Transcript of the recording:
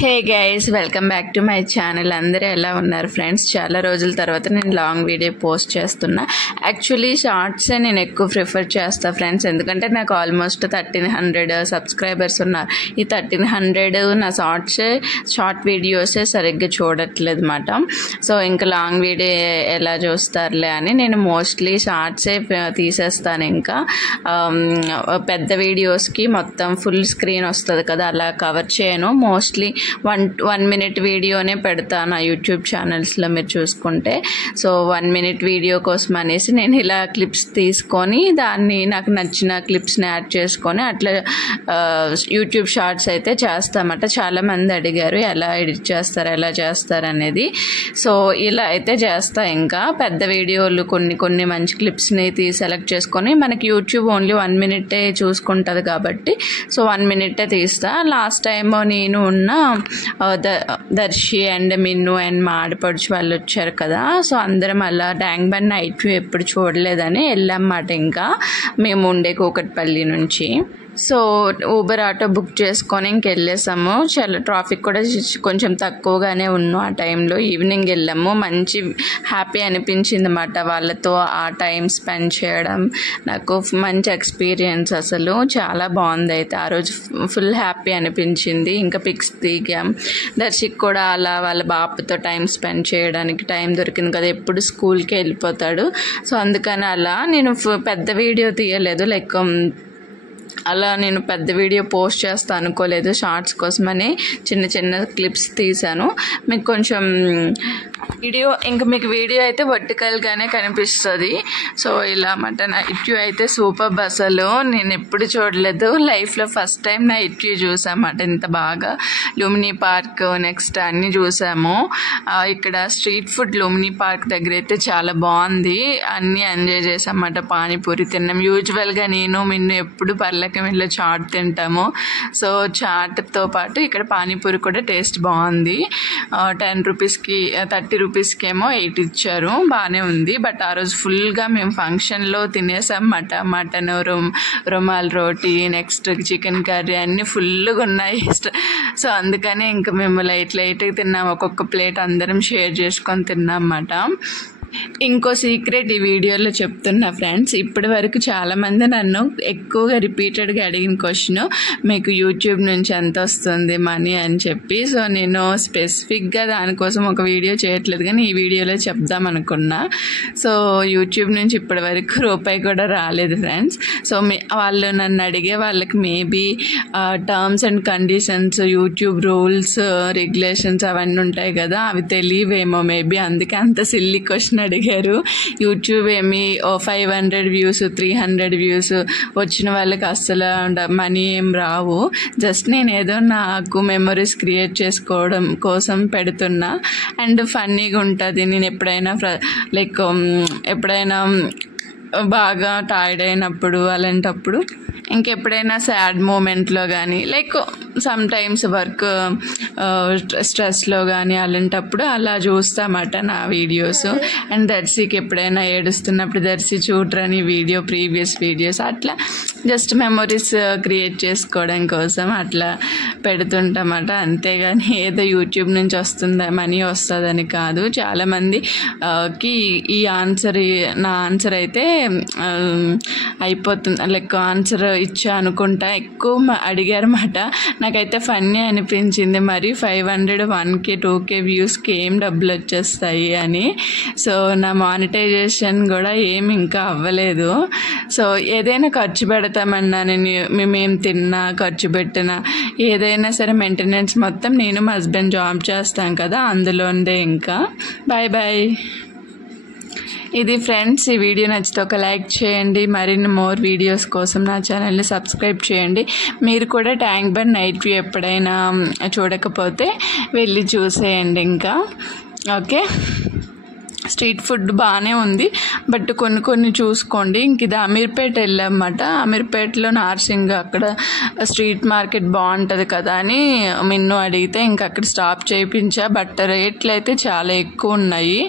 Hey guys, welcome back to my channel. అందరూ ఎలా ఉన్నారు ఫ్రెండ్స్? చాలా రోజుల తర్వాత నేను లాంగ్ వీడియో పోస్ట్ చేస్తున్నా. యాక్చువల్లీ షార్ట్సే నేను ఎక్కువ ప్రిఫర్ చేస్తాను ఫ్రెండ్స్, ఎందుకంటే నాకు ఆల్మోస్ట్ 1300 సబ్స్క్రైబర్స్ ఉన్నారు. ఈ 1300 నా షార్ట్ వీడియోసే సరిగ్గా చూడట్లేదు అన్నమాట. సో ఇంకా లాంగ్ వీడియో ఎలా చూస్తారులే అని నేను మోస్ట్లీ షార్ట్సే తీసేస్తాను. ఇంకా పెద్ద వీడియోస్కి మొత్తం ఫుల్ స్క్రీన్ వస్తుంది కదా, అలా కవర్ చేయను. మోస్ట్లీ 1 minute వీడియోనే పెడతాను నా యూట్యూబ్ ఛానల్స్లో మీరు చూసుకుంటే. సో 1 minute వీడియో కోసం అనేసి నేను ఇలా క్లిప్స్ తీసుకొని దాన్ని నాకు నచ్చిన క్లిప్స్ని యాడ్ చేసుకొని అట్లా యూట్యూబ్ షార్ట్స్ అయితే చేస్తామట. చాలామంది అడిగారు ఎలా ఎడిట్ చేస్తారు, ఎలా చేస్తారు అనేది. సో ఇలా అయితే చేస్తా. ఇంకా పెద్ద వీడియోలు కొన్ని మంచి క్లిప్స్ని సెలెక్ట్ చేసుకొని, మనకి యూట్యూబ్ ఓన్లీ 1 minute చూసుకుంటుంది కాబట్టి సో 1 minute తీస్తా. లాస్ట్ టైం నేను ఉన్న దర్శి అండ్ మిన్ను అండ్ మా ఆడపడుచు వాళ్ళు వచ్చారు కదా, సో అందరం అలా ట్యాంక్ బండ్ నైట్ వ్యూ ఎప్పుడు చూడలేదని వెళ్ళామన్నమాట. ఇంకా మేము ఉండే కూకట్పల్లి నుంచి సో ఊబర్ ఆటో బుక్ చేసుకొని ఇంకెళ్ళేసాము. చాలా ట్రాఫిక్ కూడా కొంచెం తక్కువగానే ఉన్నాం ఆ టైంలో. ఈవినింగ్ వెళ్ళాము. మంచి హ్యాపీ అనిపించింది అన్నమాట వాళ్ళతో ఆ టైం స్పెండ్ చేయడం. నాకు మంచి ఎక్స్పీరియన్స్, అసలు చాలా బాగుంది. అయితే ఆ రోజు ఫుల్ హ్యాపీ అనిపించింది. ఇంకా పిక్స్ దిగాం. దర్శిక్ కూడా అలా వాళ్ళ బాబుతో టైం స్పెండ్ చేయడానికి టైం దొరికింది కదా, ఎప్పుడు స్కూల్కి వెళ్ళిపోతాడు. సో అందుకని అలా నేను పెద్ద వీడియో తీయలేదు. లైక్ అలా నేను పెద్ద వీడియో పోస్ట్ చేస్తా అనుకోలేదు. షార్ట్స్ కోసమని చిన్న క్లిప్స్ తీశాను. మీకు కొంచెం మీకు వీడియో అయితే వర్టికల్గానే కనిపిస్తుంది. సో ఇలా మాట నైట్ వ్యూ అయితే సూపర్. అసలు నేను ఎప్పుడు చూడలేదు లైఫ్లో, ఫస్ట్ టైం నైట్ వ్యూ చూసామాట ఇంత బాగా. లుమినీ పార్క్ నెక్స్ట్ అన్నీ చూసాము. ఇక్కడ స్ట్రీట్ ఫుడ్ లుమినీ పార్క్ దగ్గర అయితే చాలా బాగుంది. అన్నీ ఎంజాయ్ చేసామన్నమాట. పానీపూరి తిన్నాం. యూజువల్గా నేను మిన్ను ఎప్పుడు పర్లకమిలో చాట్ తింటాము. సో చాట్తో పాటు ఇక్కడ పానీపూరి కూడా టేస్ట్ బాగుంది. 10 రూపీస్కి 30 రూపీస్కేమో 8 ఇచ్చారు. బాగానే ఉంది. బట్ ఆ రోజు ఫుల్గా మేము ఫంక్షన్లో తినేసాం. మటన్ రుమాల్ రోటీ నెక్స్ట్ చికెన్ కర్రీ అన్నీ ఫుల్గా ఉన్నాయి. సో అందుకని ఇంకా మేము లైట్గా తిన్నాం. ఒక్కొక్క ప్లేట్ అందరం షేర్ చేసుకొని తిన్నాం అన్నమాట. ఇంకో సీక్రెట్ ఈ వీడియోలో చెప్తున్నా ఫ్రెండ్స్. ఇప్పటి వరకు చాలామంది నన్ను ఎక్కువగా రిపీటెడ్గా అడిగిన క్వశ్చన్, మీకు యూట్యూబ్ నుంచి ఎంత వస్తుంది మనీ అని చెప్పి. సో నేను స్పెసిఫిక్గా దానికోసం ఒక వీడియో చేయట్లేదు, కానీ ఈ వీడియోలో చెప్దాం అనుకున్నా. సో యూట్యూబ్ నుంచి ఇప్పటి వరకు రూపాయి కూడా రాలేదు ఫ్రెండ్స్. సో వాళ్ళు నన్ను అడిగే వాళ్ళకి maybe terms and conditions, YouTube rules regulations అవన్నీ ఉంటాయి కదా, అవి తెలియవేమో మేబీ, అందుకే అంత సిల్లీ క్వశ్చన్ అడిగారు. యూట్యూబ్ ఏమి 500 వ్యూస్ 300 వ్యూస్ వచ్చిన వాళ్ళకి అస్సలు మనీ ఏం రావు. జస్ట్ నేను ఏదో నాకు మెమరీస్ క్రియేట్ చేసుకోవడం కోసం పెడుతున్నా. అండ్ ఫన్నీగా ఉంటుంది. నేను ఎప్పుడైనా బాగా టైర్డ్ అయినప్పుడు అలాంటప్పుడు, ఇంకెప్పుడైనా సాడ్ మూమెంట్లో కానీ, లైక్ సమ్ టైమ్స్ వర్క్ స్ట్రెస్లో కానీ అలాంటప్పుడు అలా చూస్తామట నా వీడియోస్. అండ్ దర్శికి ఎప్పుడైనా ఏడుస్తున్నప్పుడు దర్శి చూడరని ప్రీవియస్ వీడియోస్ అట్లా జస్ట్ మెమరీస్ క్రియేట్ చేసుకోవడం కోసం అట్లా పెడుతుంటామట. అంతేగాని ఏదో యూట్యూబ్ నుంచి మనీ వస్తుందని కాదు. చాలామందికి నా ఆన్సర్ అయితే అయిపోతుంది. లైక్ ఆన్సర్ ఇచ్చా అనుకుంటా. ఎక్కువ అడిగారు అన్నమాట. నాకైతే ఫన్నీ అనిపించింది. మరి 500 1K 2K వ్యూస్కి ఏం డబ్బులు వచ్చేస్తాయి అని. సో నా మానిటైజేషన్ కూడా ఏమి ఇంకా అవ్వలేదు. సో ఏదైనా ఖర్చు పెడతామన్నా, మేమేం తిన్నా ఖర్చు పెట్టినా ఏదైనా సరే మెయింటెనెన్స్ మొత్తం నేను మా హస్బెండ్ జాబ్ చేస్తాం కదా, అందులోనే. ఇంకా బాయ్. ఇది ఫ్రెండ్స్, ఈ వీడియో నచ్చితే ఒక లైక్ చేయండి. మరిన్ని మోర్ వీడియోస్ కోసం నా ఛానల్ని సబ్స్క్రైబ్ చేయండి. మీరు కూడా ట్యాంక్ బండ్ నైట్ వ్యూ ఎప్పుడైనా చూడకపోతే వెళ్ళి చూసేయండి. ఇంకా ఓకే, స్ట్రీట్ ఫుడ్ బాగానే ఉంది, బట్ కొన్ని చూసుకోండి. ఇంక ఇది అమీర్పేట వెళ్ళామన్నమాట. అమీర్పేటలో నార్సింగ్ అక్కడ స్ట్రీట్ మార్కెట్ బాగుంటుంది కదా అని మిన్ను అడిగితే ఇంక అక్కడ స్టాప్ చేయించా. బట్ రేట్లు అయితే చాలా ఎక్కువ ఉన్నాయి.